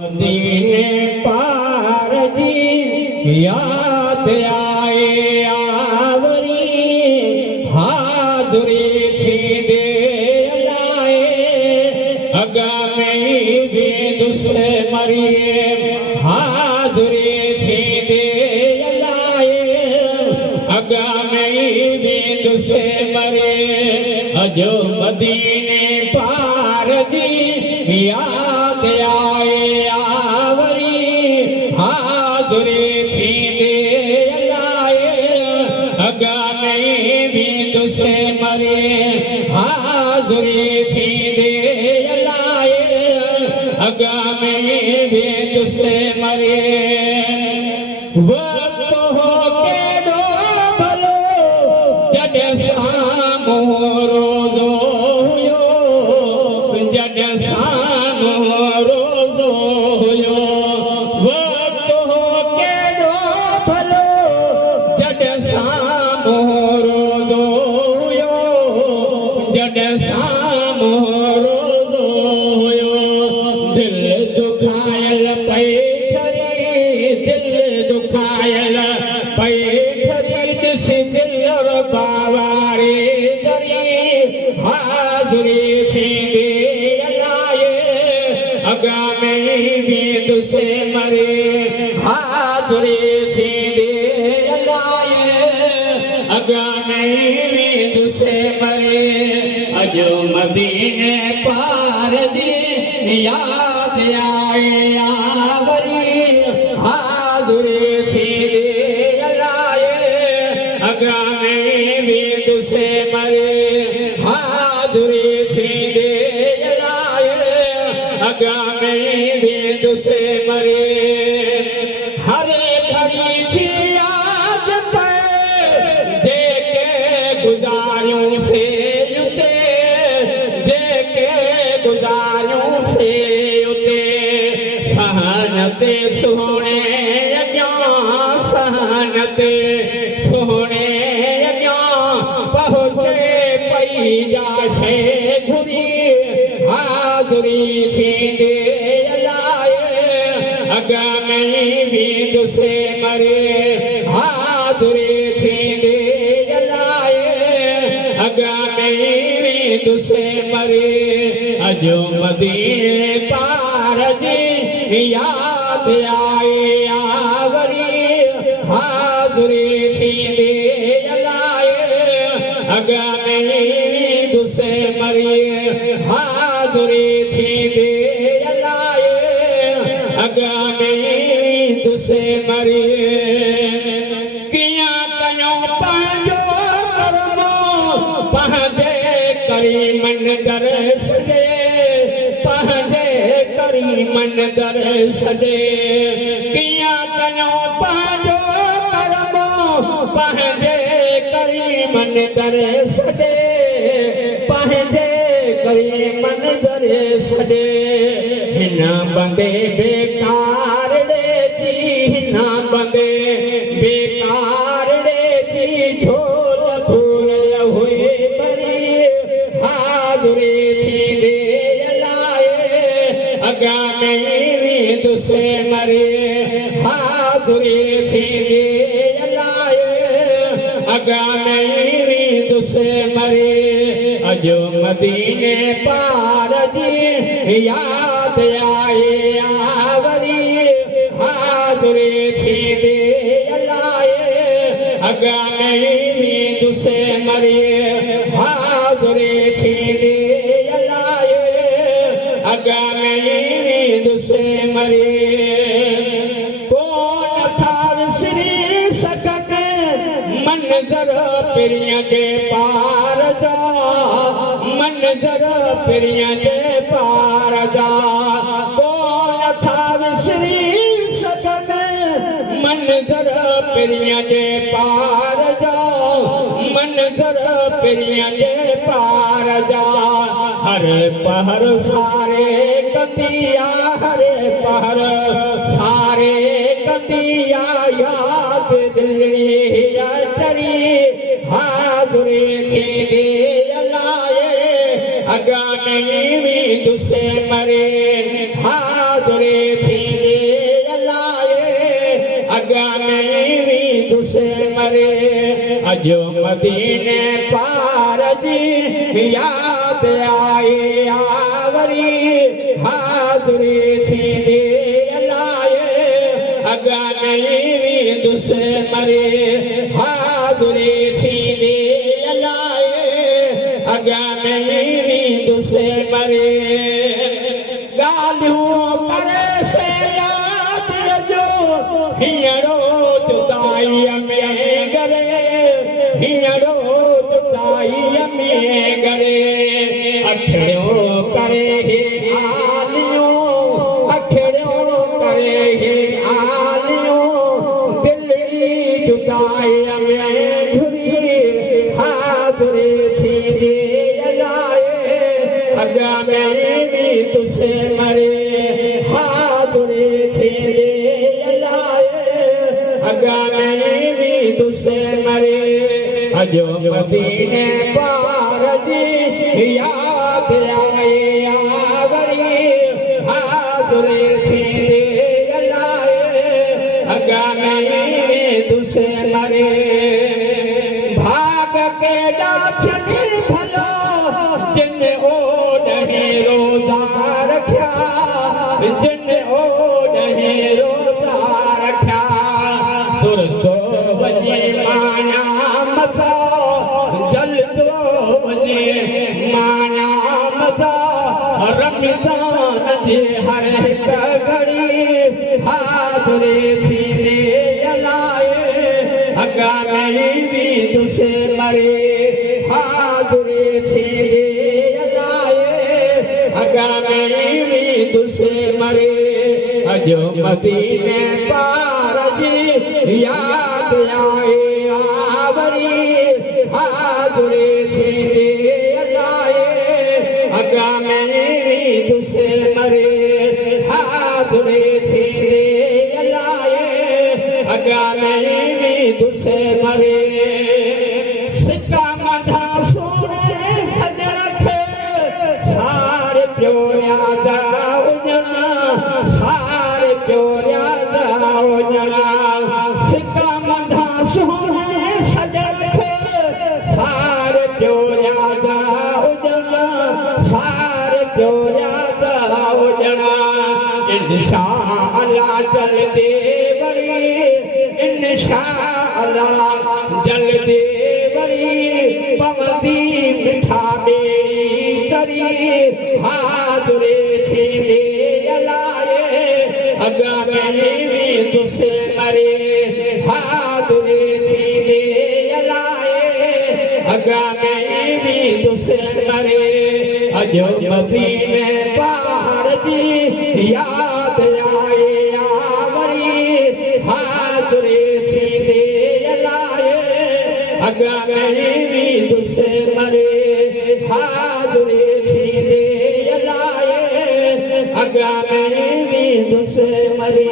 दीने पार जी याद आए आवरी हाजुरी थी दे लाए अगा में भी दूसरे मरिए हाजुरी थी दे लाए अगा में भी दूसरे मरे अजो मदीने पार जी याद आए आवरी हाजुरी थी दे लाए अगा में भी दूसरे मरे हाजुरी थी दे लाए अगा में भी दूसरे मरे वक्त हो के दो भलो जड सामो रोज़ो हुयो जड सामो रोज़ो हुयो वक्त हो के दो भलो जड सामो रोज़ो हुयो जड सामो रोज़ो हुयो दिल दुखायल पैठरी दिल दुखायल पैठरी दिस दिल बावारे दरी हाजुरी थी दे लाए अगा में भी दूसरे मरे हाजुरी थी दे लाए अगा में भी दूसरे मरे अजो मदीने पार दी याद आए आवरी हाजुरी थी दे लाए अगा में भी दूसरे मरे हाजुरी थी दे लाए अगा में भी दूसरे मरे हरे खड़ी थी याद देखे गुजारों से युते देखे गुजारों से युते सहनते सोने सहनते सोने पहुँचे पई जाशे घुरी हाजुरी थी दे लाए अगा में भी दूसरे मरे हाजुरी थी दे लाए अगा में भी दूसरे मरे अजो मदीने पार जी याद आए आवरी हाजुरी थी दे लाए अगा में दूसरे मरिए हाजुरी थी दे लाए अगा में दूसरे मरिए किया कयो पंहिंजो कर्मो पंहिंजे करी मन दर्श दे पंहिंजे करी मन दर्श दे किया कयो पंहिंजो कर्मो पंहिंजे करी मन दर्श दे पंहिंजे करी मन दर्श दे हिन बंदे बेकार ॾे थी हिन बंदे बेकार ॾे थी झोल फूल हुई भरी हाजुरी थी दे लाए अगा में भी दूसरे मरे हाजुरी थी दे लाए अगा में भी दूसरे मरे अजो मदीने पार जी याद आए आवरी हाजुरी थी दे लाए अगा में भी दूसरे मरे हाजुरी थी दे लाए अगा में भी दूसरे मरे कौन था विसरी सकत मंजर पिरिया के पार जा मंजर पिरिया के पार जा कौन था विसरी सकत मंजर पिरिया के पार जा मंजर पिरिया के पार जा हर पहर सारे कंदिया हरे पहर सारे कंदिया याद दिलनी टरी हाजुरी थी दे लाए अगा में भी दूसरे मरे हाजुरी थी अगा में भी दुसे मरे अजो मदीने पार जी याद आए आवरी हाज़ुरी थी दे लाए अगा में भी दुसे मरे हाज़ुरी थी दे लाए अगा में भी दुसे मरे गालियों करे से याद जो हींअरो जुदाई में गरे हींअरो जुदाई में गरे अखड़ो करे हे आलियो अखड़ो करे हे आलियो दिलड़ी जुदाई में झुरी हाज़ुरी थी दे लाए अगा में भी तुसे मरे हाज़ुरी थी दे लाए अगा में भी तुसे मरे अजो मदीने पार जी याद आए आवरी हाज़ुरी थी दे लाए अगा में भी तुसे मरे भाग के डाचनी भलो जिन ओढ़े रोज़ा रखिया जिन ओढ़े रोज़ा रखिया तुर तो वञे माना मता जलदो वञे माना मता रमज़ान जे हर हिक घड़ी हाज़ुरी थी दे लाए अगा में भी तुसे मरे हाज़ुरी थी दे लाए अगा में भी तुसे मरे अजो मदीने पार जी याद आए आवरी हाज़ुरी थी दे लाए अगा में भी तुसे मरे हाज़ुरी थी दे लाए अगा में भी तुसे मरे सिक्का मधा सोने सज रखे सारे प्योरिया दाउजना सारे प्योरिया दाउजना सिक्का मधा सोने सज रखे सारे प्योरिया दाउजना सारे प्योरिया दाउजना इंशाअल्लाह जल्दी वरी इंशाअल्लाह जल्दी वरी पवंदी मिठा बेड़ी तरी हाज़ुरी थी दे लाए अगा में भी तुसे मरे हाज़ुरी थी दे लाए अगा में भी तुसे मरे अजो मदीने पार जी याद आए आवरी हाज़ुरी थी दे लाए अगा में भी तुसे मरे हाज़ुरी थी दे लाए अगा में भी तुसे मरे